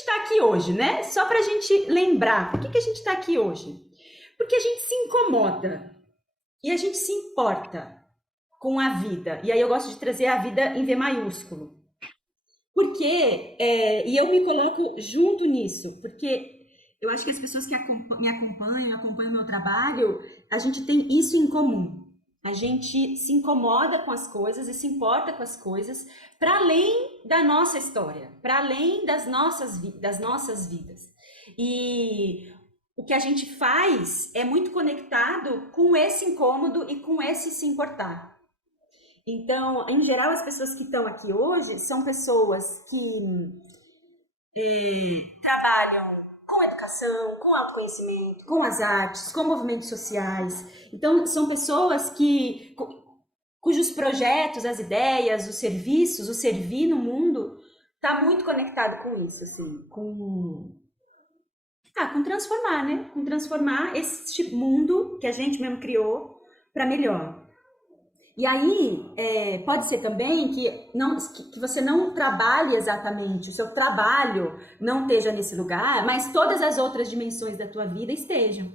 está aqui hoje, né? Só para a gente lembrar, por que a gente está aqui hoje? Porque a gente se incomoda e a gente se importa com a vida. E aí eu gosto de trazer a vida em V maiúsculo. Porque, e eu me coloco junto nisso, porque eu acho que as pessoas que me acompanham o meu trabalho, a gente tem isso em comum. A gente se incomoda com as coisas e se importa com as coisas para além da nossa história, para além das nossas vidas. E o que a gente faz é muito conectado com esse incômodo e com esse se importar. Então, em geral, as pessoas que estão aqui hoje são pessoas que trabalham com educação, com autoconhecimento, com as artes, com movimentos sociais. Então, são pessoas cujos projetos, as ideias, os serviços, o servir no mundo está muito conectado com isso, assim, com transformar, né? Com transformar este mundo que a gente mesmo criou para melhor. E aí, pode ser também que você não trabalhe exatamente, o seu trabalho não esteja nesse lugar, mas todas as outras dimensões da tua vida estejam.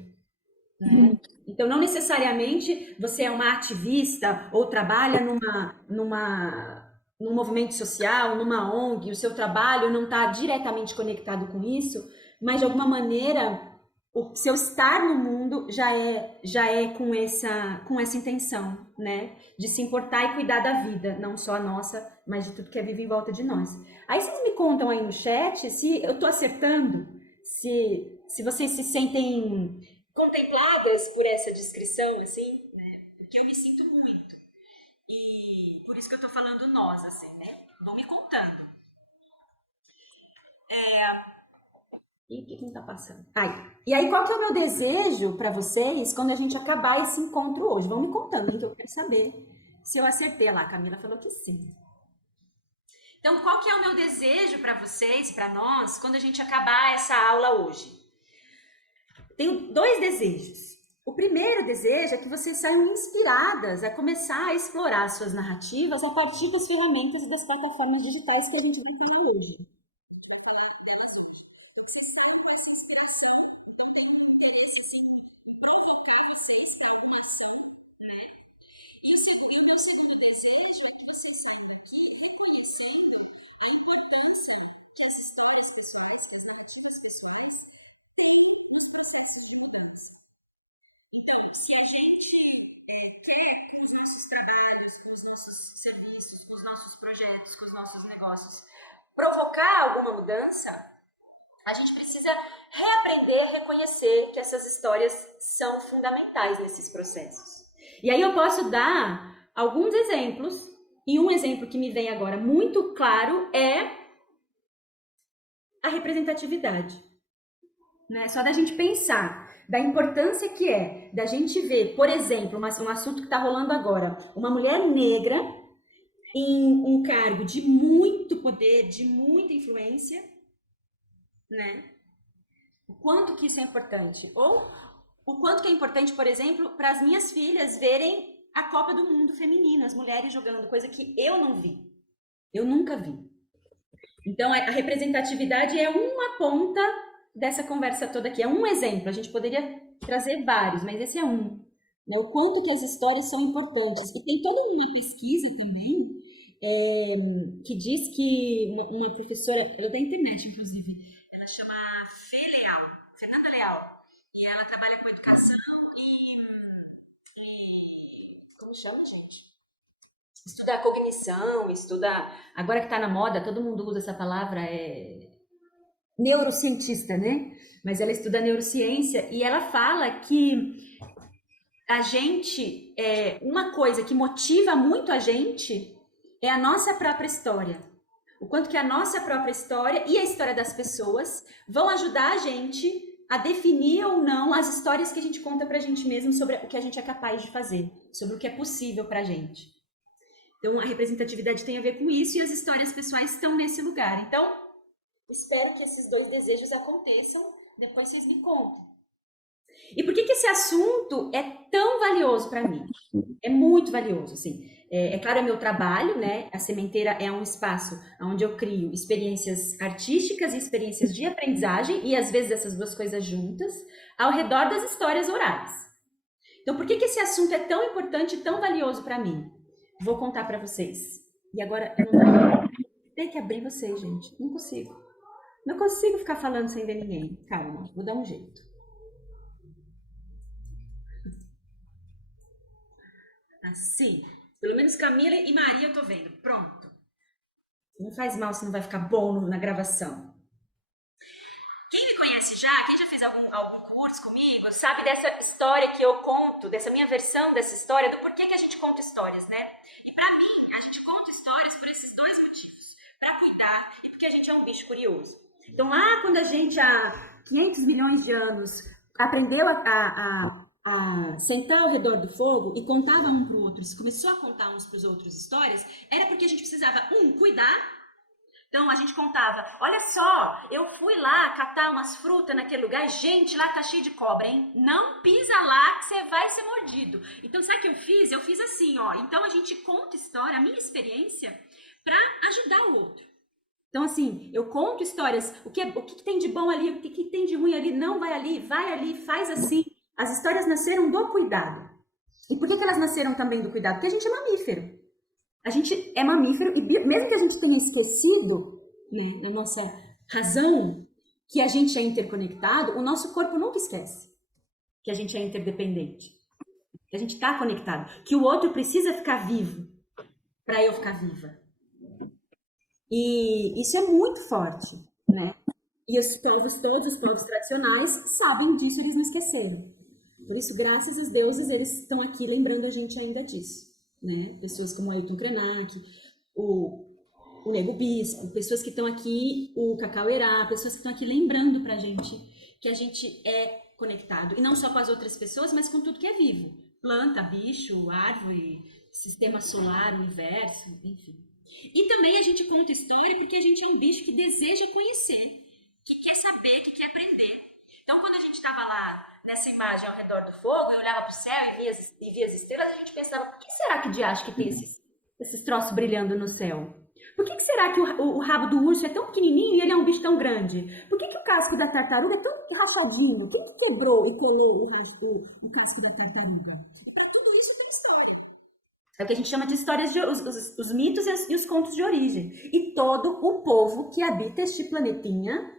Né? Então, não necessariamente você é uma ativista ou trabalha num movimento social, numa ONG, o seu trabalho não está diretamente conectado com isso, mas de alguma maneira o seu estar no mundo já é com essa intenção, né? De se importar e cuidar da vida, não só a nossa, mas de tudo que é vivo em volta de nós. Aí vocês me contam aí no chat se eu tô acertando, se vocês se sentem contempladas por essa descrição, assim, né? Porque eu me sinto muito. E por isso que eu tô falando nós, assim, né? Vão me contando. E o que não tá passando? E aí, qual que é o meu desejo para vocês quando a gente acabar esse encontro hoje? Vão me contando, hein, que eu quero saber se eu acertei lá. A Camila falou que sim. Então, qual que é o meu desejo para vocês, para nós, quando a gente acabar essa aula hoje? Tenho 2 desejos. O primeiro desejo é que vocês saiam inspiradas a começar a explorar suas narrativas a partir das ferramentas e das plataformas digitais que a gente vai falar hoje. Se a gente quer com os nossos trabalhos, com os nossos serviços, com os nossos projetos, com os nossos negócios, provocar alguma mudança, a gente precisa reaprender a reconhecer que essas histórias são fundamentais nesses processos. E aí eu posso dar alguns exemplos, e um exemplo que me vem agora muito claro é a representatividade. Né? Só da gente pensar da importância que é da gente ver, por exemplo, um assunto que está rolando agora, uma mulher negra em um cargo de muito poder, de muita influência, né? O quanto que isso é importante. Ou o quanto que é importante, por exemplo, para as minhas filhas verem a Copa do Mundo feminina, as mulheres jogando, coisa que eu não vi. Eu nunca vi. Então, a representatividade é uma ponta dessa conversa toda aqui. É um exemplo, a gente poderia trazer vários, mas esse é um. O quanto que as histórias são importantes. E tem toda uma pesquisa também que diz que uma professora, ela é da internet, inclusive, ela chama Fernanda Leal, e ela trabalha com educação e como chama, gente? Estuda a cognição, agora que está na moda, todo mundo usa essa palavra, neurocientista, né? Mas ela estuda neurociência e ela fala que a gente, uma coisa que motiva muito a gente é a nossa própria história. O quanto que a nossa própria história e a história das pessoas vão ajudar a gente a definir ou não as histórias que a gente conta pra gente mesmo sobre o que a gente é capaz de fazer, sobre o que é possível pra gente. Então, a representatividade tem a ver com isso e as histórias pessoais estão nesse lugar. Então, espero que esses 2 desejos aconteçam, depois vocês me contam. E por que esse assunto é tão valioso para mim? É muito valioso, assim. É claro, é meu trabalho, né? A sementeira é um espaço onde eu crio experiências artísticas e experiências de aprendizagem, e às vezes essas duas coisas juntas, ao redor das histórias orais. Então, por que esse assunto é tão importante e tão valioso para mim? Vou contar para vocês. E agora, eu não tenho que abrir vocês, gente. Não consigo. Não consigo ficar falando sem ver ninguém. Calma, vou dar um jeito. Assim. Pelo menos Camila e Maria eu tô vendo. Pronto. Não faz mal se não vai ficar bom na gravação. Quem me conhece já, quem já fez algum curso comigo, sabe dessa história que eu conto, dessa minha versão dessa história, do porquê que a gente conta histórias, né? E pra mim, a gente conta histórias por esses dois motivos. Pra cuidar e porque a gente é um bicho curioso. Então lá quando a gente, há 500 milhões de anos, aprendeu a sentar ao redor do fogo e contava um para o outro, se começou a contar uns para os outros histórias, era porque a gente precisava, cuidar. Então a gente contava, olha só, eu fui lá catar umas frutas naquele lugar, gente, lá tá cheio de cobra, hein? Não pisa lá que você vai ser mordido. Então sabe o que eu fiz? Eu fiz assim, ó. Então a gente conta história, a minha experiência, para ajudar o outro. Então, assim, eu conto histórias, o que tem de bom ali, o que tem de ruim ali, não vai ali, faz assim. As histórias nasceram do cuidado. E por que elas nasceram também do cuidado? Porque a gente é mamífero. A gente é mamífero, e mesmo que a gente tenha esquecido, né, na nossa razão, que a gente é interconectado, o nosso corpo nunca esquece que a gente é interdependente. Que a gente está conectado. Que o outro precisa ficar vivo para eu ficar viva. E isso é muito forte, né? E os povos, todos os povos tradicionais, sabem disso, eles não esqueceram. Por isso, graças aos deuses, eles estão aqui lembrando a gente ainda disso, né? Pessoas como Ailton Krenak, o Nego Bispo, pessoas que estão aqui, o Cacauerá, pessoas que estão aqui lembrando pra gente que a gente é conectado. E não só com as outras pessoas, mas com tudo que é vivo. Planta, bicho, árvore, sistema solar, universo, enfim. E também a gente conta história porque a gente é um bicho que deseja conhecer, que quer saber, que quer aprender. Então, quando a gente estava lá nessa imagem ao redor do fogo, e olhava para o céu e via as estrelas, a gente pensava, por que será que de acho que tem esses troços brilhando no céu? Por que será que o rabo do urso é tão pequenininho e ele é um bicho tão grande? Por que o casco da tartaruga é tão rachadinho? Quem que quebrou e colou o casco da tartaruga? Para tudo isso tem história. É o que a gente chama de histórias, os mitos e os contos de origem. E todo o povo que habita este planetinha,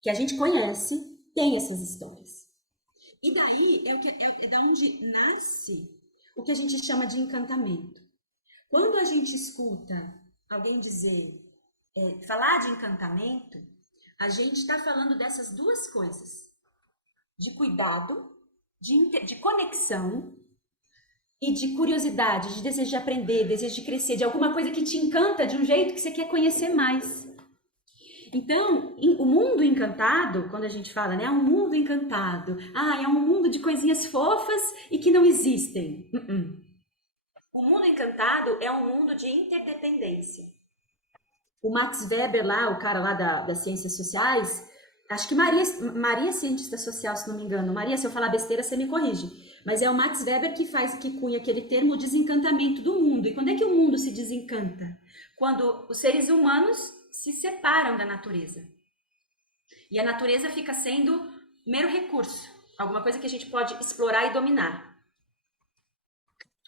que a gente conhece, tem essas histórias. E daí é da onde nasce o que a gente chama de encantamento. Quando a gente escuta alguém dizer, falar de encantamento, a gente está falando dessas duas coisas. De cuidado, de conexão e de curiosidade, de desejo de aprender, desejo de crescer, de alguma coisa que te encanta de um jeito que você quer conhecer mais. Então, o mundo encantado, quando a gente fala, né, é um mundo encantado, é um mundo de coisinhas fofas e que não existem. O mundo encantado é um mundo de interdependência. O Max Weber lá, o cara lá das ciências sociais, acho que Maria é cientista social, se não me engano. Maria, se eu falar besteira, você me corrige. Mas é o Max Weber que cunha aquele termo desencantamento do mundo. E quando é que o mundo se desencanta? Quando os seres humanos se separam da natureza. E a natureza fica sendo mero recurso, alguma coisa que a gente pode explorar e dominar.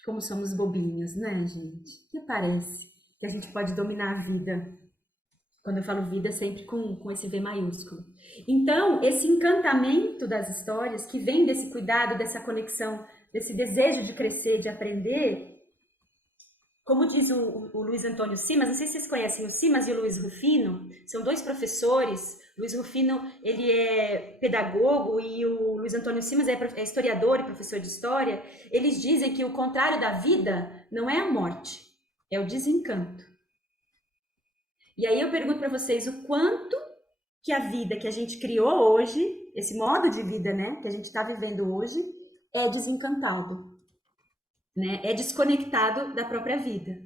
Como somos bobinhos, né, gente? Que parece que a gente pode dominar a vida. Quando eu falo vida, sempre com esse V maiúsculo. Então, esse encantamento das histórias, que vem desse cuidado, dessa conexão, desse desejo de crescer, de aprender, como diz o Luiz Antônio Simas, não sei se vocês conhecem o Simas e o Luiz Rufino, são dois professores. Luiz Rufino, ele é pedagogo e o Luiz Antônio Simas é historiador e professor de história. Eles dizem que o contrário da vida não é a morte, é o desencanto. E aí eu pergunto para vocês o quanto que a vida que a gente criou hoje, esse modo de vida, né, que a gente está vivendo hoje, é desencantado. Né? É desconectado da própria vida.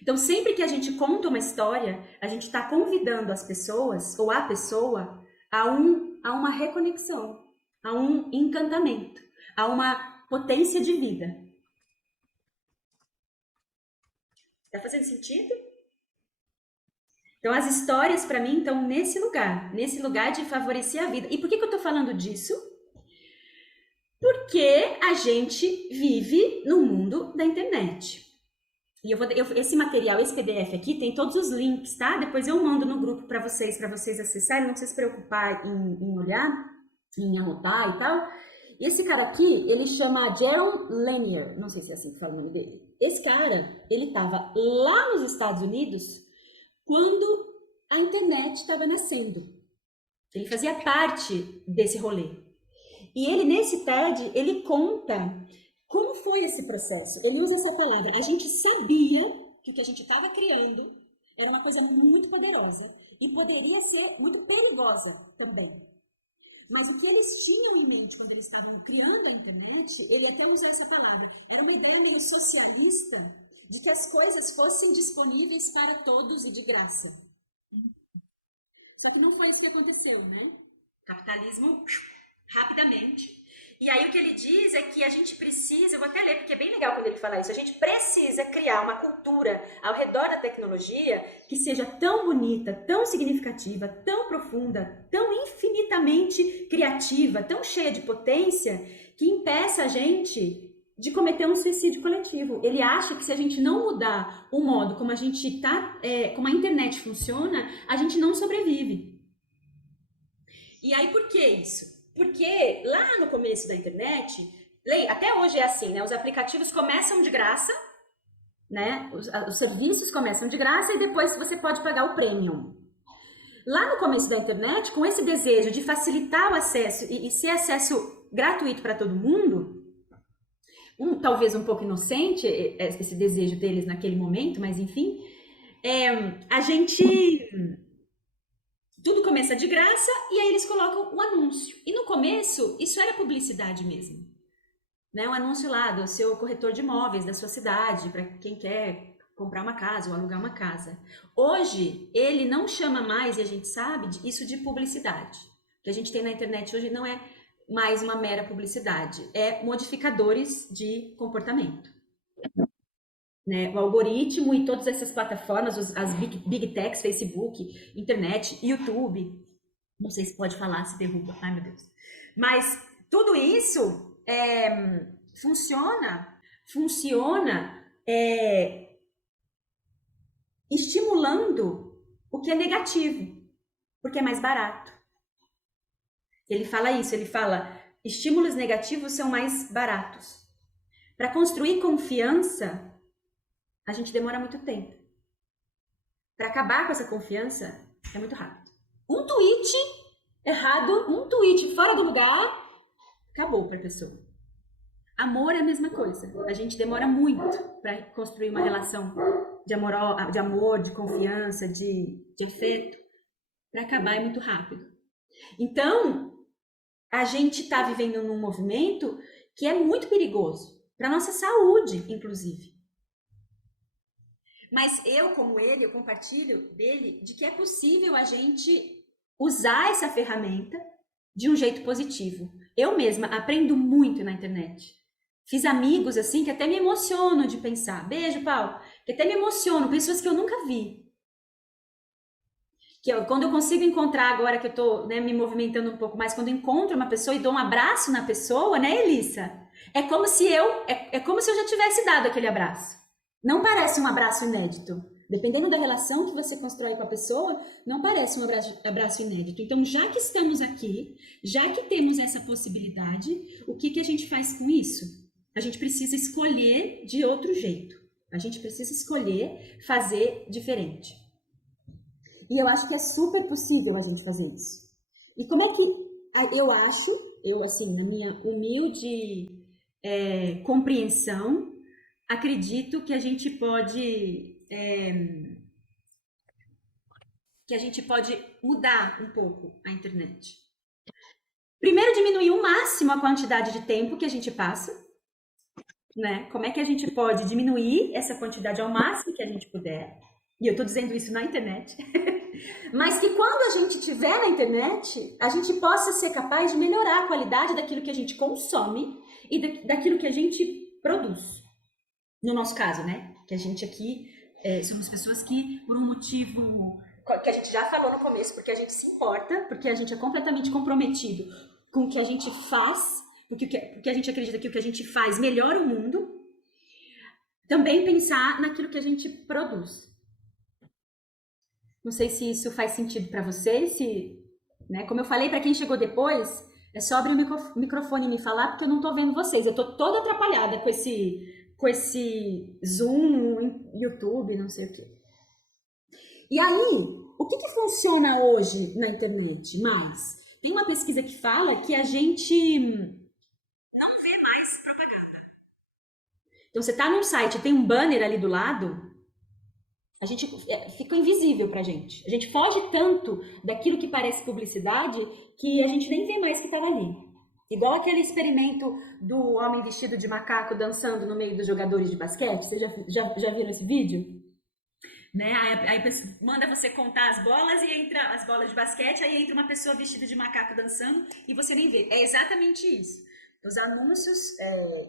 Então, sempre que a gente conta uma história, a gente está convidando as pessoas, ou a pessoa, a uma reconexão, a um encantamento, a uma potência de vida. Tá fazendo sentido? Então, as histórias, para mim, estão nesse lugar de favorecer a vida. E por que eu tô falando disso? Porque a gente vive no mundo da internet. E esse material, esse PDF aqui, tem todos os links, tá? Depois eu mando no grupo para vocês acessarem, não precisa se preocupar em olhar, em anotar e tal. E esse cara aqui, ele chama Jaron Lanier, não sei se é assim que fala o nome dele. Esse cara, ele estava lá nos Estados Unidos quando a internet estava nascendo. Ele fazia parte desse rolê. E ele, nesse TED, ele conta como foi esse processo. Ele usa essa palavra. A gente sabia que o que a gente estava criando era uma coisa muito poderosa e poderia ser muito perigosa também. Mas o que eles tinham em mente quando eles estavam criando a internet, ele até usou essa palavra, era uma ideia meio socialista de que as coisas fossem disponíveis para todos e de graça. Só que não foi isso que aconteceu, né? Capitalismo, rapidamente. E aí o que ele diz é que a gente precisa, eu vou até ler porque é bem legal quando ele fala isso, a gente precisa criar uma cultura ao redor da tecnologia que seja tão bonita, tão significativa, tão profunda, tão infinitamente criativa, tão cheia de potência, que impeça a gente de cometer um suicídio coletivo. Ele acha que se a gente não mudar o modo como a gente como a internet funciona, a gente não sobrevive. E aí por que isso? Porque lá no começo da internet, até hoje é assim, né? Os aplicativos começam de graça, né? Os serviços começam de graça e depois você pode pagar o premium. Lá no começo da internet, com esse desejo de facilitar o acesso e ser acesso gratuito para todo mundo, talvez um pouco inocente esse desejo deles naquele momento, mas enfim, a gente... Tudo começa de graça e aí eles colocam um anúncio. E no começo, isso era publicidade mesmo. Né? Um anúncio lá do seu corretor de imóveis da sua cidade, para quem quer comprar uma casa ou alugar uma casa. Hoje, ele não chama mais, e a gente sabe, isso de publicidade. O que a gente tem na internet hoje não é mais uma mera publicidade, é modificadores de comportamento. Né, o algoritmo e todas essas plataformas, as big techs, Facebook, internet, YouTube, não sei se pode falar, se derruba, ai meu Deus. Mas tudo isso funciona estimulando o que é negativo, porque é mais barato. Ele fala isso, ele fala, estímulos negativos são mais baratos. Para construir confiança, a gente demora muito tempo. Para acabar com essa confiança, é muito rápido. Um tweet errado, um tweet fora do lugar, acabou para a pessoa. Amor é a mesma coisa. A gente demora muito para construir uma relação de amor, de confiança, de afeto. Para acabar é muito rápido. Então, a gente está vivendo num movimento que é muito perigoso. Para nossa saúde, inclusive. Mas eu, como ele, eu compartilho dele de que é possível a gente usar essa ferramenta de um jeito positivo. Eu mesma aprendo muito na internet. Fiz amigos assim que até me emocionam de pensar. Beijo, Paulo. Que até me emocionam, pessoas que eu nunca vi. Quando eu consigo encontrar, agora que eu tô, né, me movimentando um pouco mais, quando eu encontro uma pessoa e dou um abraço na pessoa, né, Elissa? É como se eu já tivesse dado aquele abraço. Não parece um abraço inédito. Dependendo da relação que você constrói com a pessoa, não parece um abraço inédito. Então, já que estamos aqui, já que temos essa possibilidade, o que a gente faz com isso? A gente precisa escolher de outro jeito. A gente precisa escolher fazer diferente. E eu acho que é super possível a gente fazer isso. E como é que eu assim, na minha humilde compreensão, acredito que a gente pode mudar um pouco a internet. Primeiro, diminuir o máximo a quantidade de tempo que a gente passa, né? Como é que a gente pode diminuir essa quantidade ao máximo que a gente puder? E eu tô dizendo isso na internet. Mas que quando a gente estiver na internet, a gente possa ser capaz de melhorar a qualidade daquilo que a gente consome e daquilo que a gente produz. No nosso caso, né? Que a gente aqui Somos pessoas que, por um motivo que a gente já falou no começo, porque a gente se importa, porque a gente é completamente comprometido com o que a gente faz, porque a gente acredita que o que a gente faz melhora o mundo, também pensar naquilo que a gente produz. Não sei se isso faz sentido para vocês, né? Como eu falei, para quem chegou depois, é só abrir o microfone e me falar, porque eu não tô vendo vocês. Eu tô toda atrapalhada com esse Zoom, YouTube, não sei o quê. E aí, o que funciona hoje na internet mais? Tem uma pesquisa que fala que a gente não vê mais propaganda. Então, você tá num site, tem um banner ali do lado, a gente fica invisível pra gente. A gente foge tanto daquilo que parece publicidade que a gente nem vê mais que estava ali. Igual aquele experimento do homem vestido de macaco dançando no meio dos jogadores de basquete. Vocês já viram esse vídeo? Né? Aí manda você contar as bolas e entra as bolas de basquete, aí entra uma pessoa vestida de macaco dançando e você nem vê. É exatamente isso. Os anúncios,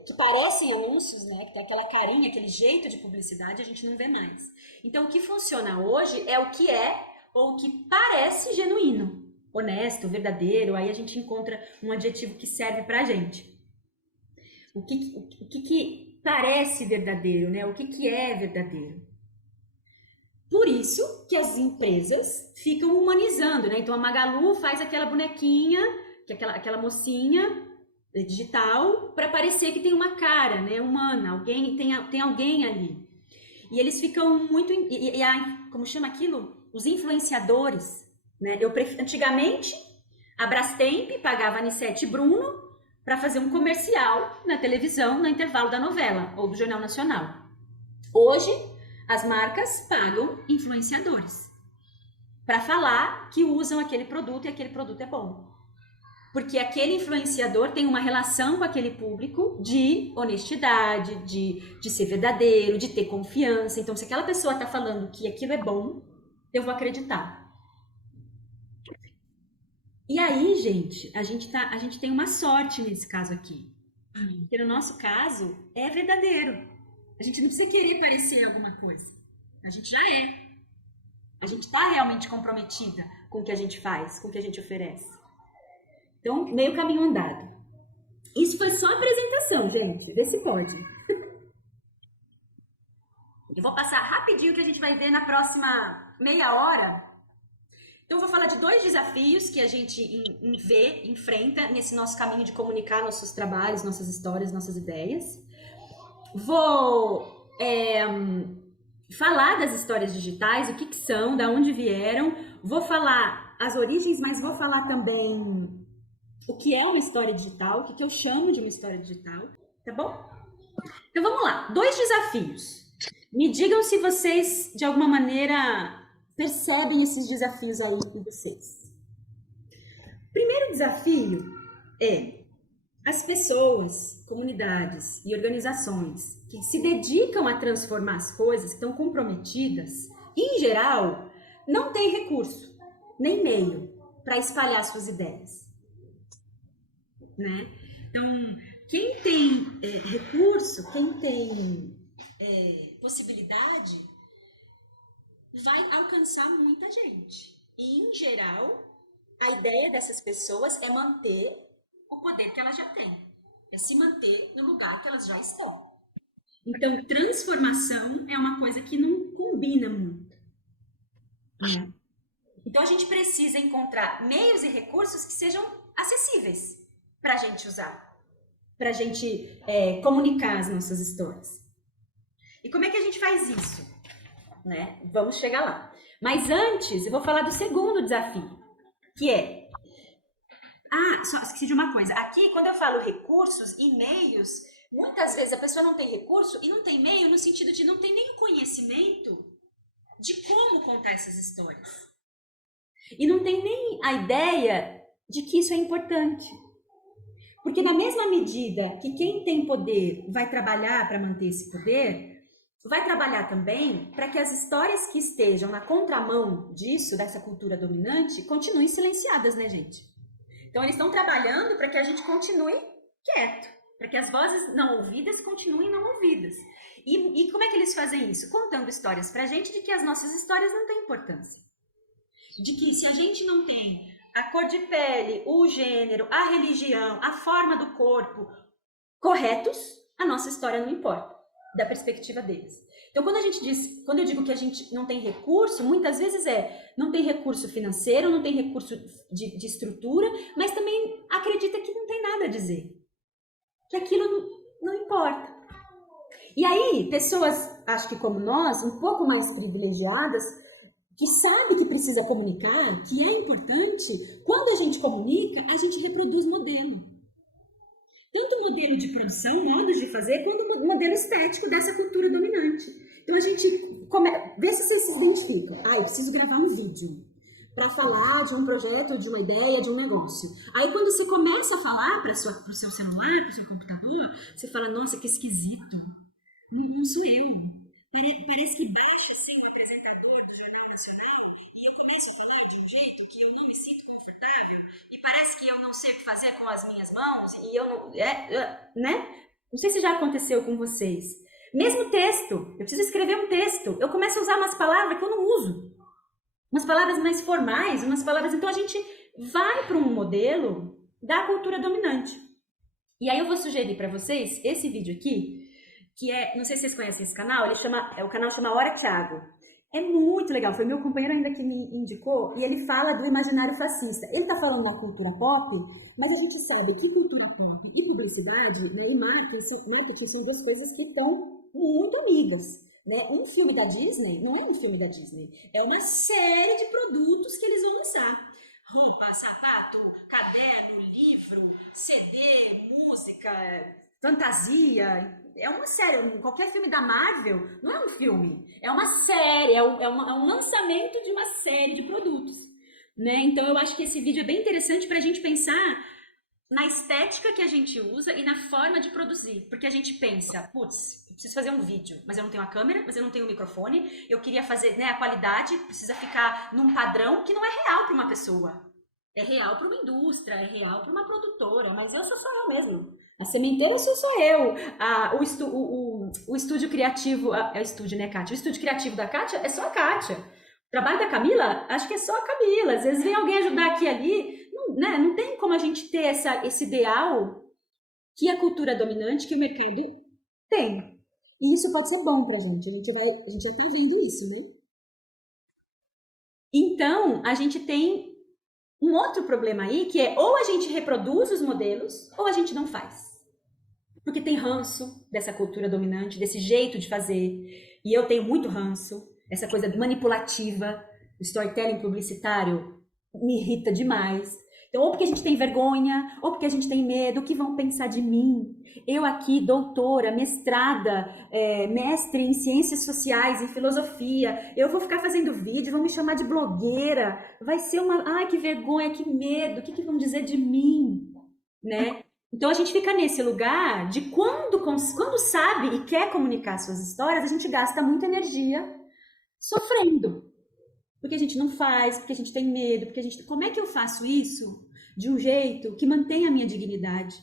que parecem anúncios, né, que tem aquela carinha, aquele jeito de publicidade, a gente não vê mais. Então, o que funciona hoje é o que é ou o que parece genuíno, honesto, verdadeiro. Aí a gente encontra um adjetivo que serve pra gente. O que parece verdadeiro, né? O que é verdadeiro. Por isso que as empresas ficam humanizando, né? Então a Magalu faz aquela bonequinha, que é aquela mocinha digital, para parecer que tem uma cara, né, humana, alguém tem alguém ali. E eles ficam muito como chama aquilo? Os influenciadores, né? Antigamente a Brastemp pagava a Anissete Bruno para fazer um comercial na televisão no intervalo da novela ou do Jornal Nacional. Hoje as marcas pagam influenciadores para falar que usam aquele produto e aquele produto é bom. Porque aquele influenciador tem uma relação com aquele público de honestidade, de ser verdadeiro, de ter confiança. Então, se aquela pessoa está falando que aquilo é bom, eu vou acreditar. E aí, gente, a gente tem uma sorte nesse caso aqui. Porque no nosso caso, é verdadeiro. A gente não precisa querer parecer alguma coisa. A gente já é. A gente está realmente comprometida com o que a gente faz, com o que a gente oferece. Então, meio caminho andado. Isso foi só a apresentação, gente. Vê se pode. Eu vou passar rapidinho que a gente vai ver na próxima meia hora. Então, eu vou falar de 2 desafios que a gente enfrenta nesse nosso caminho de comunicar nossos trabalhos, nossas histórias, nossas ideias. Vou falar das histórias digitais, o que são, da onde vieram. Vou falar as origens, mas vou falar também o que é uma história digital, o que eu chamo de uma história digital, tá bom? Então vamos lá, 2 desafios. Me digam se vocês, de alguma maneira, percebem esses desafios aí em vocês. Primeiro desafio é as pessoas, comunidades e organizações que se dedicam a transformar as coisas, que estão comprometidas, em geral, não têm recurso, nem meio para espalhar suas ideias. Né? Então, quem tem recurso, quem tem possibilidade, vai alcançar muita gente. E, em geral, a ideia dessas pessoas é manter o poder que elas já têm. É se manter no lugar que elas já estão. Então, transformação é uma coisa que não combina muito. Né? Então, a gente precisa encontrar meios e recursos que sejam acessíveis para a gente usar, para a gente comunicar as nossas histórias. E como é que a gente faz isso? Né? Vamos chegar lá. Mas antes, eu vou falar do segundo desafio, que é... só esqueci de uma coisa. Aqui, quando eu falo recursos e meios, muitas vezes a pessoa não tem recurso e não tem meio no sentido de não tem nem o conhecimento de como contar essas histórias. E não tem nem a ideia de que isso é importante. Porque na mesma medida que quem tem poder vai trabalhar para manter esse poder, vai trabalhar também para que as histórias que estejam na contramão disso, dessa cultura dominante, continuem silenciadas, né, gente? Então eles estão trabalhando para que a gente continue quieto, para que as vozes não ouvidas continuem não ouvidas. E como é que eles fazem isso? Contando histórias pra gente de que as nossas histórias não têm importância. De que se a gente não tem a cor de pele, o gênero, a religião, a forma do corpo corretos, a nossa história não importa, da perspectiva deles. Então, quando eu digo que a gente não tem recurso, muitas vezes não tem recurso financeiro, não tem recurso de estrutura, mas também acredita que não tem nada a dizer. Que aquilo não importa. E aí, pessoas, acho que como nós, um pouco mais privilegiadas, que sabe que precisa comunicar, que é importante, quando a gente comunica, a gente reproduz modelo. Tanto modelo de produção, modos de fazer, quanto modelo estético dessa cultura dominante. Então a gente vê se vocês se identificam. Eu preciso gravar um vídeo para falar de um projeto, de uma ideia, de um negócio. Aí quando você começa a falar para o seu celular, para o seu computador, você fala, nossa, que esquisito. Não sou eu. Parece que baixa assim um apresentador do Jornal Nacional e eu começo a falar de um jeito que eu não me sinto confortável e parece que eu não sei o que fazer com as minhas mãos e eu não... né? Não sei se já aconteceu com vocês. Mesmo texto, eu preciso escrever um texto, eu começo a usar umas palavras que eu não uso. Umas palavras mais formais, umas palavras... Então a gente vai para um modelo da cultura dominante. E aí eu vou sugerir para vocês esse vídeo aqui, que não sei se vocês conhecem esse canal, o canal chama Hora Thiago. É muito legal, foi meu companheiro ainda que me indicou, e ele fala do imaginário fascista. Ele tá falando da cultura pop, mas a gente sabe que cultura pop e publicidade, né, e marketing são duas coisas que estão muito amigas. Né? Um filme da Disney não é um filme da Disney, é uma série de produtos que eles vão lançar. Roupa, sapato, caderno, livro, CD, música, fantasia. É uma série, qualquer filme da Marvel não é um filme, é uma série, é um lançamento de uma série de produtos. Né? Então eu acho que esse vídeo é bem interessante para a gente pensar na estética que a gente usa e na forma de produzir. Porque a gente pensa, putz, eu preciso fazer um vídeo, mas eu não tenho a câmera, mas eu não tenho o microfone, eu queria fazer, né, a qualidade precisa ficar num padrão que não é real para uma pessoa. É real para uma indústria, é real para uma produtora, mas eu sou só eu mesmo. A sementeira sou só eu. O estúdio criativo, é estúdio, né, Kátia? O estúdio criativo da Kátia é só a Kátia. O trabalho da Camila, acho que é só a Camila. Às vezes vem alguém ajudar aqui e ali. Não tem como a gente ter esse ideal que a cultura dominante, que o mercado tem. E isso pode ser bom pra gente. A gente já tá vendo isso, né? Então, a gente tem um outro problema aí, que é ou a gente reproduz os modelos, ou a gente não faz. Porque tem ranço dessa cultura dominante, desse jeito de fazer. E eu tenho muito ranço. Essa coisa manipulativa, o storytelling publicitário me irrita demais. Então, ou porque a gente tem vergonha, ou porque a gente tem medo, o que vão pensar de mim? Eu aqui, doutora, mestrada, mestre em ciências sociais, em filosofia, eu vou ficar fazendo vídeo, vão me chamar de blogueira, vai ser ai, que vergonha, que medo, o que vão dizer de mim? Né? Então, a gente fica nesse lugar de quando sabe e quer comunicar suas histórias, a gente gasta muita energia sofrendo. Porque a gente não faz, porque a gente tem medo, como é que eu faço isso de um jeito que mantenha a minha dignidade?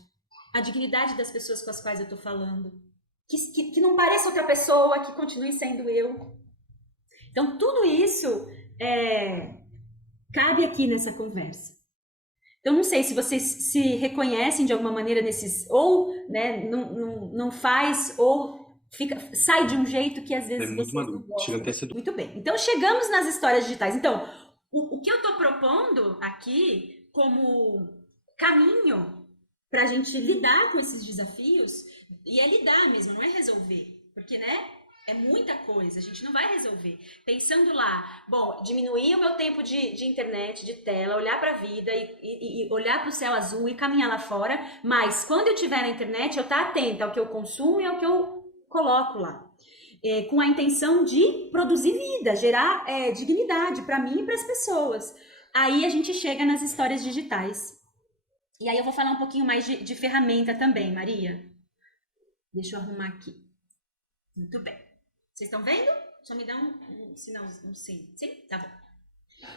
A dignidade das pessoas com as quais eu estou falando. Que não pareça outra pessoa, que continue sendo eu. Então, tudo isso cabe aqui nessa conversa. Então, não sei se vocês se reconhecem de alguma maneira nesses... Ou né, não faz, ou sai de um jeito que às vezes vocês não gostam. Muito bem. Então, chegamos nas histórias digitais. Então, o que eu estou propondo aqui como caminho para a gente lidar com esses desafios, e é lidar mesmo, não é resolver. Porque, né, é muita coisa, a gente não vai resolver. Pensando lá, bom, diminuir o meu tempo de internet, de tela, olhar para a vida e olhar para o céu azul e caminhar lá fora, mas quando eu estiver na internet, eu estar atenta ao que eu consumo e ao que eu coloco lá. Com a intenção de produzir vida, gerar dignidade para mim e para as pessoas. Aí a gente chega nas histórias digitais. E aí eu vou falar um pouquinho mais de ferramenta também, Maria. Deixa eu arrumar aqui. Muito bem. Vocês estão vendo? Só me dá um sinal, um sim. Sim? Tá bom.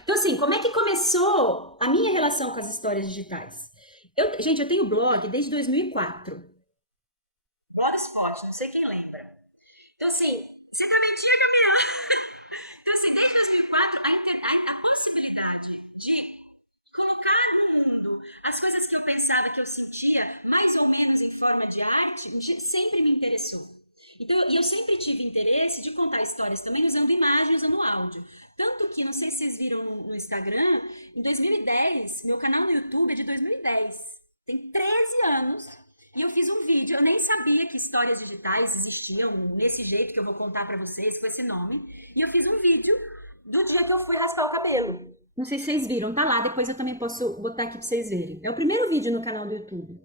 Então, assim, como é que começou a minha relação com as histórias digitais? Gente, eu tenho blog desde 2004. On spot, não sei quem lembra. Então, assim, você também tinha, Gabriela. Então, assim, desde 2004, a possibilidade de colocar no mundo as coisas que eu pensava, que eu sentia, mais ou menos em forma de arte, sempre me interessou. Então, e eu sempre tive interesse de contar histórias também usando imagem, usando áudio. Tanto que, não sei se vocês viram no Instagram, em 2010, meu canal no YouTube é de 2010. Tem 13 anos. E eu fiz um vídeo, eu nem sabia que histórias digitais existiam nesse jeito que eu vou contar pra vocês, com esse nome. E eu fiz um vídeo do dia que eu fui raspar o cabelo. Não sei se vocês viram, tá lá, depois eu também posso botar aqui pra vocês verem. É o primeiro vídeo no canal do YouTube.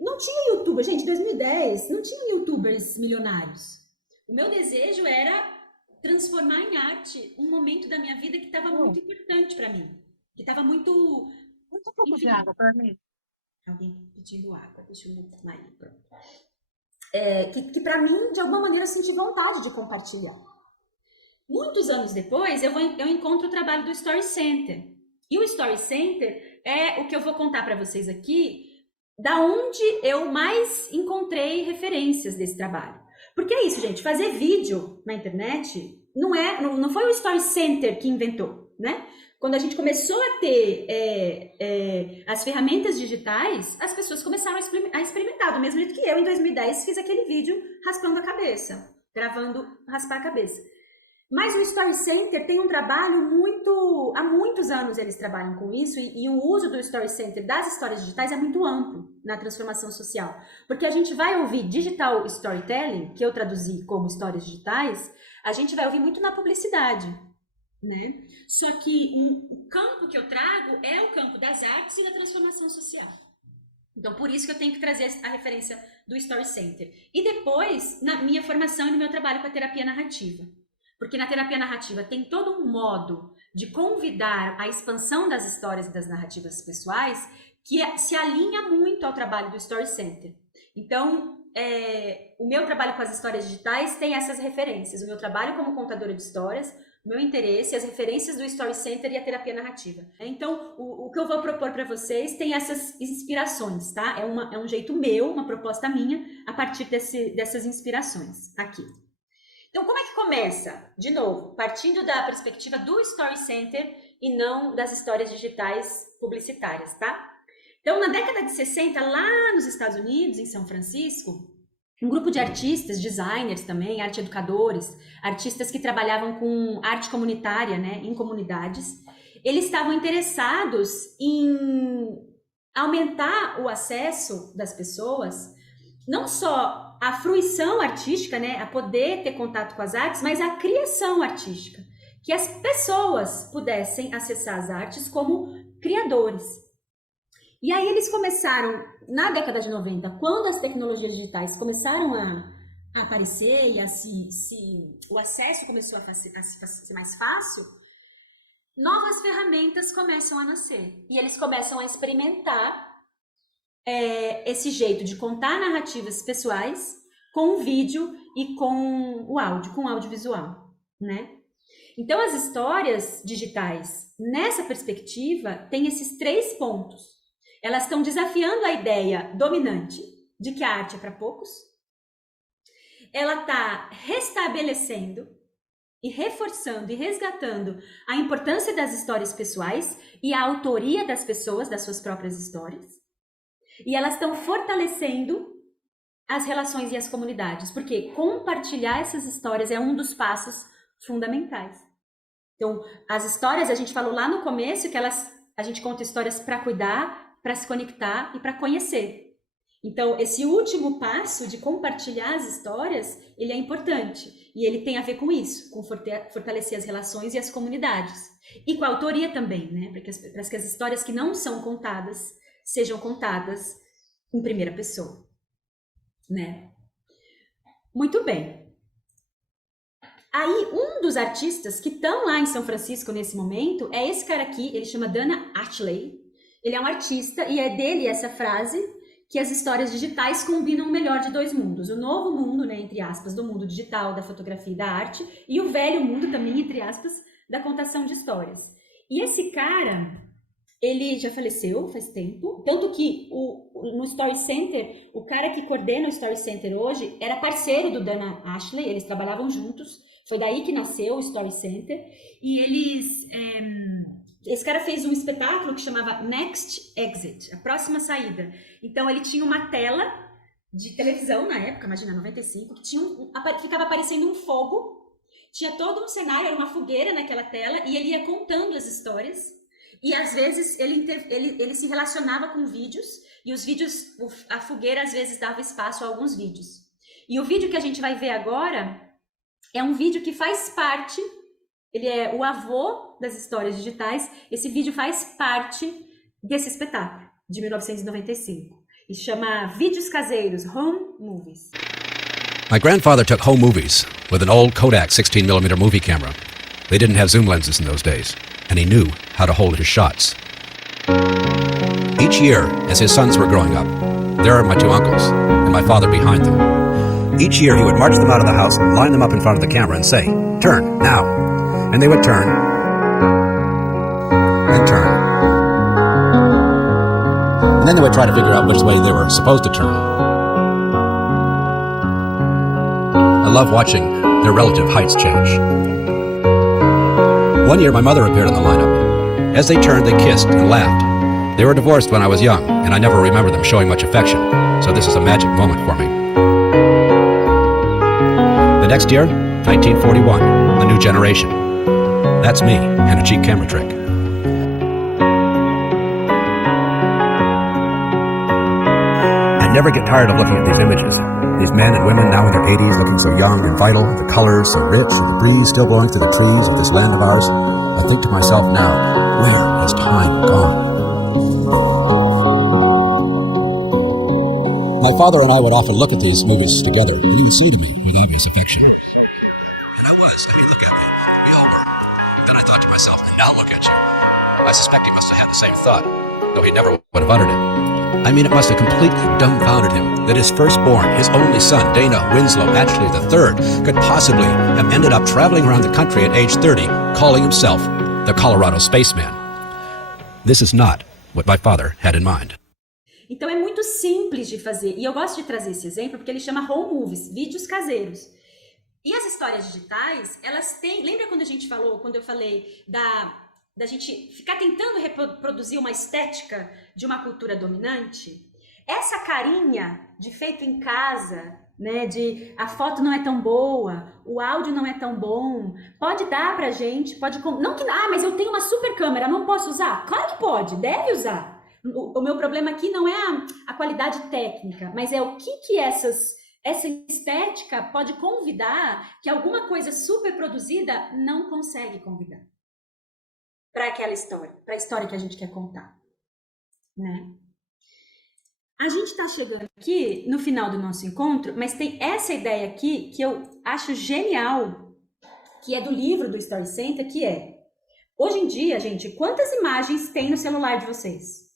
Não tinha youtuber, gente, em 2010 não tinha youtubers milionários. O meu desejo era transformar em arte um momento da minha vida que estava muito importante pra mim. Que estava muito... Muito pouco de água para mim. Alguém pedindo água, deixa eu botar aí, pronto. Que pra mim, de alguma maneira, eu senti vontade de compartilhar. Muitos anos depois, eu encontro o trabalho do Story Center. E o Story Center é o que eu vou contar para vocês aqui, da onde eu mais encontrei referências desse trabalho. Porque é isso, gente, fazer vídeo na internet não foi o Story Center que inventou, né? Quando a gente começou a ter as ferramentas digitais, as pessoas começaram a experimentar, do mesmo jeito que eu, em 2010, fiz aquele vídeo raspando a cabeça, gravando raspar a cabeça. Mas o Story Center tem um trabalho muito... Há muitos anos eles trabalham com isso e o uso do Story Center das histórias digitais é muito amplo na transformação social. Porque a gente vai ouvir digital storytelling, que eu traduzi como histórias digitais, a gente vai ouvir muito na publicidade, né? Só que o campo que eu trago é o campo das artes e da transformação social. Então, por isso que eu tenho que trazer a referência do Story Center. E depois, na minha formação e no meu trabalho com a terapia narrativa. Porque na terapia narrativa tem todo um modo de convidar a expansão das histórias e das narrativas pessoais que se alinha muito ao trabalho do Story Center. Então, o meu trabalho com as histórias digitais tem essas referências. O meu trabalho como contadora de histórias, o meu interesse, as referências do Story Center e a terapia narrativa. Então, o que eu vou propor para vocês tem essas inspirações, tá? É um jeito meu, uma proposta minha, a partir dessas inspirações aqui. Então, como é que começa? De novo, partindo da perspectiva do Story Center e não das histórias digitais publicitárias, tá? Então, na década de 60, lá nos Estados Unidos, em São Francisco, um grupo de artistas, designers também, arte educadores, artistas que trabalhavam com arte comunitária, né, em comunidades, eles estavam interessados em aumentar o acesso das pessoas, não só a fruição artística, né, a poder ter contato com as artes, mas a criação artística, que as pessoas pudessem acessar as artes como criadores. E aí eles começaram, na década de 90, quando as tecnologias digitais começaram a aparecer e o acesso começou a ser mais fácil, novas ferramentas começam a nascer. E eles começam a experimentar esse jeito de contar narrativas pessoais com o vídeo e com o áudio, com o audiovisual, né? Então, as histórias digitais, nessa perspectiva, têm esses 3 pontos. Elas estão desafiando a ideia dominante de que a arte é para poucos. Ela está restabelecendo e reforçando e resgatando a importância das histórias pessoais e a autoria das pessoas, das suas próprias histórias. E elas estão fortalecendo as relações e as comunidades, porque compartilhar essas histórias é um dos passos fundamentais. Então, as histórias, a gente falou lá no começo que a gente conta histórias para cuidar, para se conectar e para conhecer. Então, esse último passo de compartilhar as histórias, ele é importante. E ele tem a ver com isso, com fortalecer as relações e as comunidades. E com a autoria também, né? Para que as histórias que não são contadas sejam contadas em primeira pessoa, né? Muito bem. Aí, um dos artistas que estão lá em São Francisco nesse momento é esse cara aqui, ele chama Dana Ashley. Ele é um artista e é dele essa frase que as histórias digitais combinam o melhor de 2 mundos. O novo mundo, né, entre aspas, do mundo digital, da fotografia e da arte, e o velho mundo também, entre aspas, da contação de histórias. E esse cara, Ele já faleceu faz tempo, tanto que no Story Center, o cara que coordena o Story Center hoje era parceiro do Dana Ashley, eles trabalhavam juntos, foi daí que nasceu o Story Center, e esse cara fez um espetáculo que chamava Next Exit, a próxima saída. Então ele tinha uma tela de televisão na época, imagina, 95, que ficava aparecendo um fogo, tinha todo um cenário, era uma fogueira naquela tela, e ele ia contando as histórias. E às vezes ele se relacionava com vídeos, e os vídeos, a fogueira às vezes dava espaço a alguns vídeos. E o vídeo que a gente vai ver agora é um vídeo que faz parte, ele é o avô das histórias digitais, esse vídeo faz parte desse espetáculo, de 1995. E chama Vídeos Caseiros, Home Movies. My grandfather took home movies with an old Kodak 16mm movie camera. They didn't have zoom lenses in those days, and he knew how to hold his shots. Each year, as his sons were growing up, there are my two uncles, and my father behind them. Each year he would march them out of the house, line them up in front of the camera and say, "Turn, now." And they would turn, and turn. And then they would try to figure out which way they were supposed to turn. I love watching their relative heights change. One year my mother appeared in the lineup. As they turned, they kissed and laughed. They were divorced when I was young, and I never remember them showing much affection, so this is a magic moment for me. The next year, 1941, A New Generation. That's me and a cheap camera trick. I never get tired of looking at these images. These men and women now in their 80s looking so young and vital, the colors so rich, and the breeze still blowing through the trees of this land of ours. I think to myself now, where has time gone? My father and I would often look at these movies together, and he would say to me with obvious affection, "And I was, I mean, look at me. We all were." Then I thought to myself, "And now look at you." I suspect he must have had the same thought, though he never would have uttered it. I mean, it must have completely dumbfounded him that his firstborn, his only son, Dana Winslow Ashley III, could possibly have ended up traveling around the country at age 30, calling himself the Colorado Spaceman. This is not what my father had in mind. Então é muito simples de fazer, e eu gosto de trazer esse exemplo porque ele chama home movies, vídeos caseiros. E as histórias digitais, elas têm... Lembra quando a gente falou, quando eu falei da gente ficar tentando reproduzir uma estética de uma cultura dominante? Essa carinha de feito em casa, né, de a foto não é tão boa, o áudio não é tão bom, pode dar pra gente, não que, mas eu tenho uma super câmera, não posso usar? Claro que pode, deve usar. O meu problema aqui não é a qualidade técnica, mas é o que essa estética pode convidar que alguma coisa super produzida não consegue convidar para aquela história, para a história que a gente quer contar, né? A gente está chegando aqui no final do nosso encontro, mas tem essa ideia aqui que eu acho genial, que é do livro do Story Center, que é: hoje em dia, gente, quantas imagens tem no celular de vocês?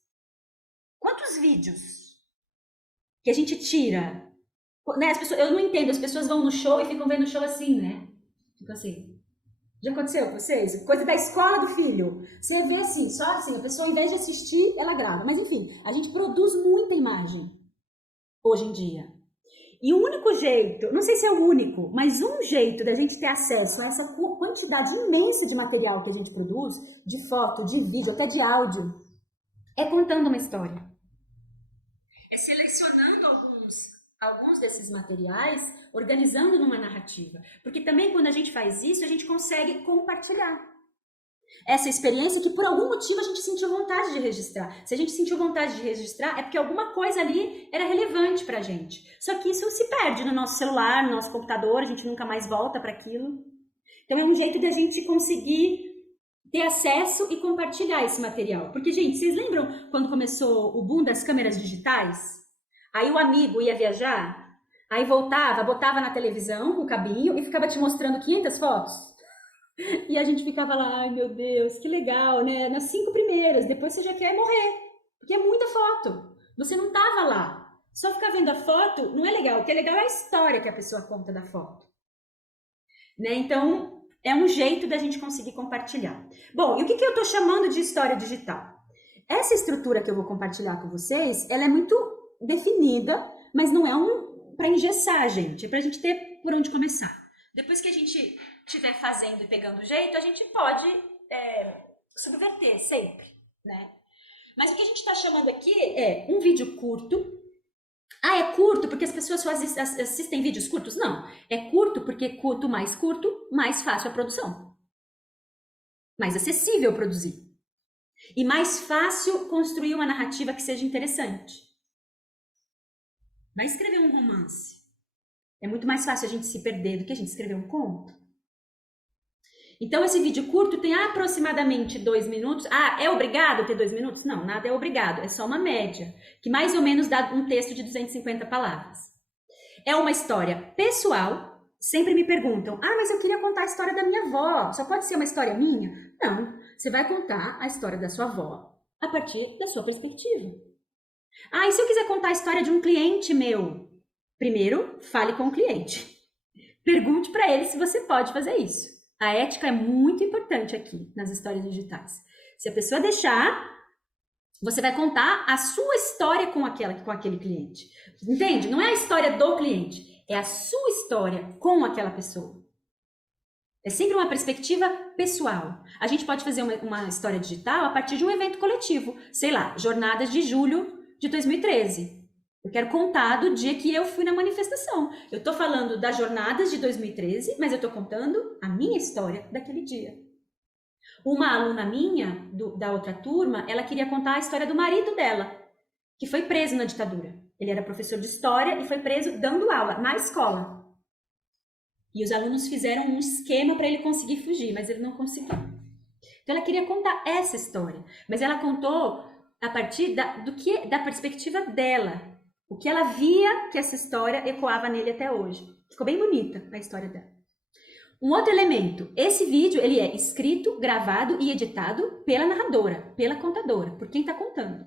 Quantos vídeos que a gente tira? Né, eu não entendo, as pessoas vão no show e ficam vendo o show assim, né? Tipo assim. Já aconteceu com vocês? Coisa da escola do filho. Você vê assim, só assim, a pessoa, ao invés de assistir, ela grava. Mas enfim, a gente produz muita imagem hoje em dia. E o único jeito, não sei se é o único, mas um jeito da gente ter acesso a essa quantidade imensa de material que a gente produz, de foto, de vídeo, até de áudio, é contando uma história. É selecionando alguns desses materiais, organizando numa narrativa. Porque também quando a gente faz isso, a gente consegue compartilhar essa experiência que por algum motivo a gente sentiu vontade de registrar. Se a gente sentiu vontade de registrar, é porque alguma coisa ali era relevante pra gente. Só que isso se perde no nosso celular, no nosso computador, a gente nunca mais volta para aquilo. Então é um jeito de a gente conseguir ter acesso e compartilhar esse material. Porque, gente, vocês lembram quando começou o boom das câmeras digitais? Aí o amigo ia viajar, aí voltava, botava na televisão o cabinho e ficava te mostrando 500 fotos. E a gente ficava lá, ai meu Deus, que legal, né? Nas 5 primeiras, depois você já quer morrer, porque é muita foto. Você não tava lá. Só ficar vendo a foto não é legal. O que é legal é a história que a pessoa conta da foto. Né? Então, é um jeito da gente conseguir compartilhar. Bom, e o que eu tô chamando de história digital? Essa estrutura que eu vou compartilhar com vocês, ela é muito definida, mas não é para engessar, gente. É para a gente ter por onde começar. Depois que a gente estiver fazendo e pegando o jeito, a gente pode subverter sempre, né? Mas o que a gente está chamando aqui é um vídeo curto. Ah, é curto porque as pessoas só assistem vídeos curtos? Não. É curto porque curto, mais fácil a produção. Mais acessível produzir. E mais fácil construir uma narrativa que seja interessante. Vai escrever um romance. É muito mais fácil a gente se perder do que a gente escrever um conto. Então, esse vídeo curto tem aproximadamente 2 minutos. Ah, é obrigado ter 2 minutos? Não, nada é obrigado. É só uma média, que mais ou menos dá um texto de 250 palavras. É uma história pessoal. Sempre me perguntam, mas eu queria contar a história da minha avó. Só pode ser uma história minha? Não, você vai contar a história da sua avó a partir da sua perspectiva. E se eu quiser contar a história de um cliente meu? Primeiro, fale com o cliente. Pergunte para ele se você pode fazer isso. A ética é muito importante aqui nas histórias digitais. Se a pessoa deixar, você vai contar a sua história com aquele cliente. Entende? Não é a história do cliente, é a sua história com aquela pessoa. É sempre uma perspectiva pessoal. A gente pode fazer uma história digital a partir de um evento coletivo. Sei lá, Jornadas de Julho de 2013. Eu quero contar do dia que eu fui na manifestação. Eu tô falando das jornadas de 2013, mas eu tô contando a minha história daquele dia. Uma aluna minha, da outra turma, ela queria contar a história do marido dela, que foi preso na ditadura. Ele era professor de história e foi preso dando aula na escola. E os alunos fizeram um esquema para ele conseguir fugir, mas ele não conseguiu. Então ela queria contar essa história, mas ela contou a partir da perspectiva dela. O que ela via que essa história ecoava nele até hoje. Ficou bem bonita a história dela. Um outro elemento, esse vídeo ele é escrito, gravado e editado pela narradora, pela contadora, por quem está contando.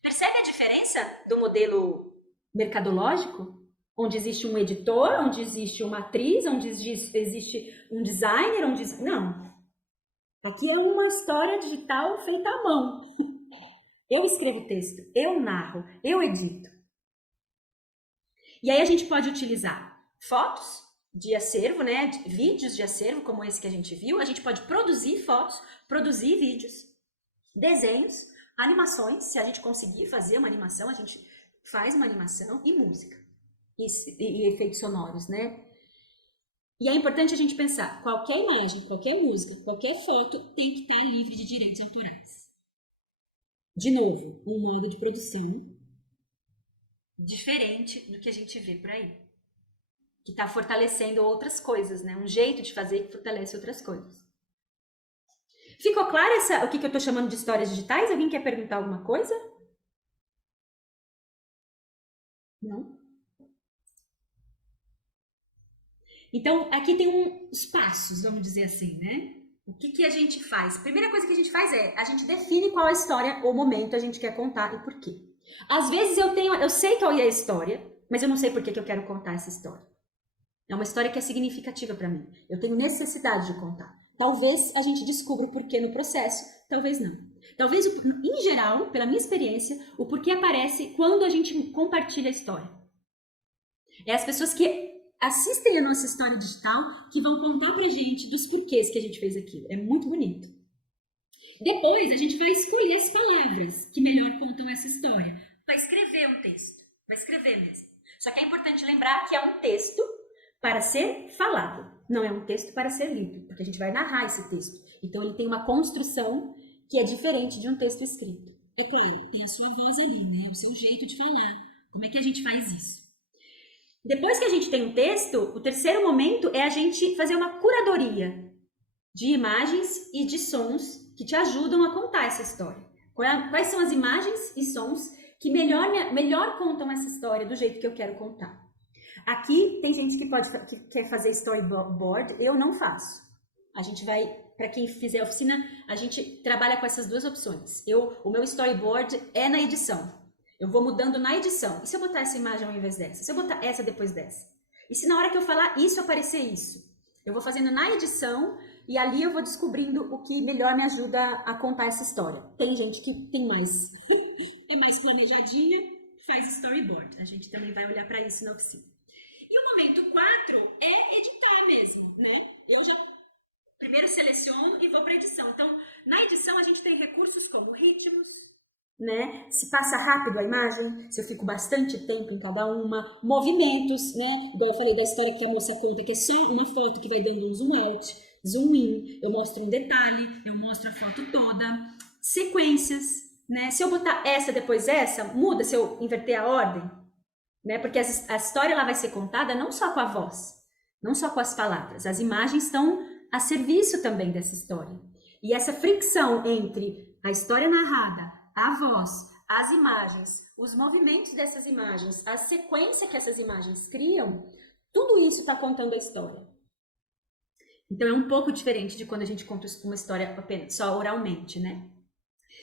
Percebe a diferença do modelo mercadológico? Onde existe um editor, onde existe uma atriz, onde existe um designer, Não. Aqui é uma história digital feita à mão. Eu escrevo o texto, eu narro, eu edito. E aí a gente pode utilizar fotos de acervo, né? Vídeos de acervo, como esse que a gente viu. A gente pode produzir fotos, produzir vídeos, desenhos, animações. Se a gente conseguir fazer uma animação, a gente faz uma animação e música. E efeitos sonoros, né? E é importante a gente pensar, qualquer imagem, qualquer música, qualquer foto tem que estar livre de direitos autorais. De novo, um modo de produção diferente do que a gente vê por aí. Que está fortalecendo outras coisas, né? Um jeito de fazer que fortalece outras coisas. Ficou claro o que eu estou chamando de histórias digitais? Alguém quer perguntar alguma coisa? Não? Então, aqui tem uns passos, vamos dizer assim, né? O que a gente faz? Primeira coisa que a gente faz é, a gente define qual a história ou momento a gente quer contar e por quê. Às vezes eu sei qual é a história, mas eu não sei por que eu quero contar essa história. É uma história que é significativa para mim. Eu tenho necessidade de contar. Talvez a gente descubra o porquê no processo, talvez não. Talvez, em geral, pela minha experiência, o porquê aparece quando a gente compartilha a história. É as pessoas que assistem a nossa história digital que vão contar pra gente dos porquês que a gente fez aquilo. É muito bonito. Depois, a gente vai escolher as palavras que melhor contam essa história. Vai escrever um texto. Vai escrever mesmo. Só que é importante lembrar que é um texto para ser falado. Não é um texto para ser lido, porque a gente vai narrar esse texto. Então, ele tem uma construção que é diferente de um texto escrito. É claro, tem a sua voz ali, né? O seu jeito de falar. Como é que a gente faz isso? Depois que a gente tem um texto, o terceiro momento é a gente fazer uma curadoria de imagens e de sons que te ajudam a contar essa história. Quais são as imagens e sons que melhor contam essa história do jeito que eu quero contar? Aqui tem gente que quer fazer storyboard, eu não faço. A gente vai, para quem fizer oficina, a gente trabalha com essas duas opções. O meu storyboard é na edição. Eu vou mudando na edição. E se eu botar essa imagem ao invés dessa? Se eu botar essa depois dessa? E se na hora que eu falar isso aparecer isso? Eu vou fazendo na edição e ali eu vou descobrindo o que melhor me ajuda a contar essa história. Tem gente que tem mais, é mais planejadinha, faz storyboard. A gente também vai olhar para isso na oficina. E o momento 4 é editar mesmo, né? Eu já primeiro seleciono e vou para edição. Então, na edição a gente tem recursos como ritmos, né? Se passa rápido a imagem, se eu fico bastante tempo em cada uma, movimentos, né? Igual eu falei da história que a moça conta, que é só uma foto que vai dando um zoom out, zoom in, eu mostro um detalhe, eu mostro a foto toda, sequências, né? Se eu botar essa depois essa, muda se eu inverter a ordem, né? Porque a história ela vai ser contada não só com a voz, não só com as palavras, as imagens estão a serviço também dessa história. E essa fricção entre a história narrada, a voz, as imagens, os movimentos dessas imagens, a sequência que essas imagens criam, tudo isso está contando a história. Então é um pouco diferente de quando a gente conta uma história apenas só oralmente, né?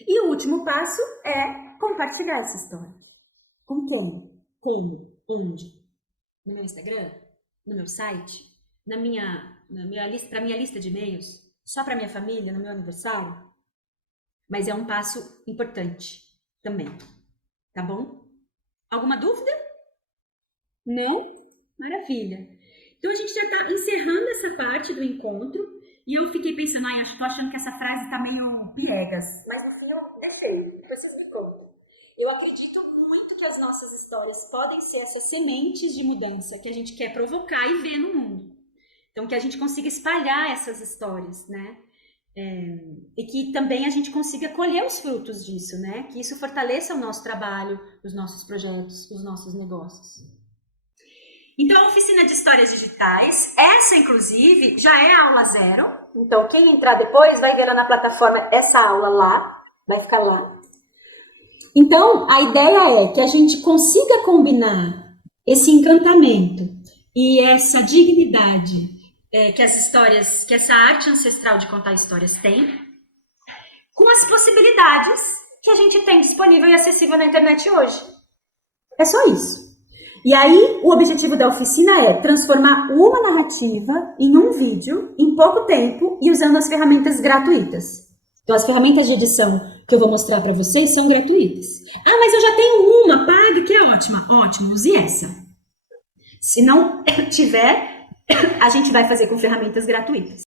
E o último passo é compartilhar essa história. Com quem? Como? Onde? No meu Instagram? No meu site? Para minha lista de e-mails? Só para minha família? No meu aniversário? Mas é um passo importante também, tá bom? Alguma dúvida? Não? Maravilha. Então a gente já está encerrando essa parte do encontro e eu fiquei pensando, eu estou achando que essa frase está meio piegas, mas no fim eu deixei, depois vocês me contam. Eu acredito muito que as nossas histórias podem ser essas sementes de mudança que a gente quer provocar e ver no mundo. Então que a gente consiga espalhar essas histórias, né? E que também a gente consiga colher os frutos disso, né? Que isso fortaleça o nosso trabalho, os nossos projetos, os nossos negócios. Então, a oficina de histórias digitais, essa inclusive já é a aula 0. Então, quem entrar depois vai ver lá na plataforma essa aula lá, vai ficar lá. Então, a ideia é que a gente consiga combinar esse encantamento e essa dignidade que as histórias, que essa arte ancestral de contar histórias tem, com as possibilidades que a gente tem disponível e acessível na internet hoje. É só isso. E aí, o objetivo da oficina é transformar uma narrativa em um vídeo em pouco tempo e usando as ferramentas gratuitas. Então, as ferramentas de edição que eu vou mostrar para vocês são gratuitas. Ah, mas eu já tenho uma paga que é ótima. Ótimo, use essa. Se não tiver, a gente vai fazer com ferramentas gratuitas.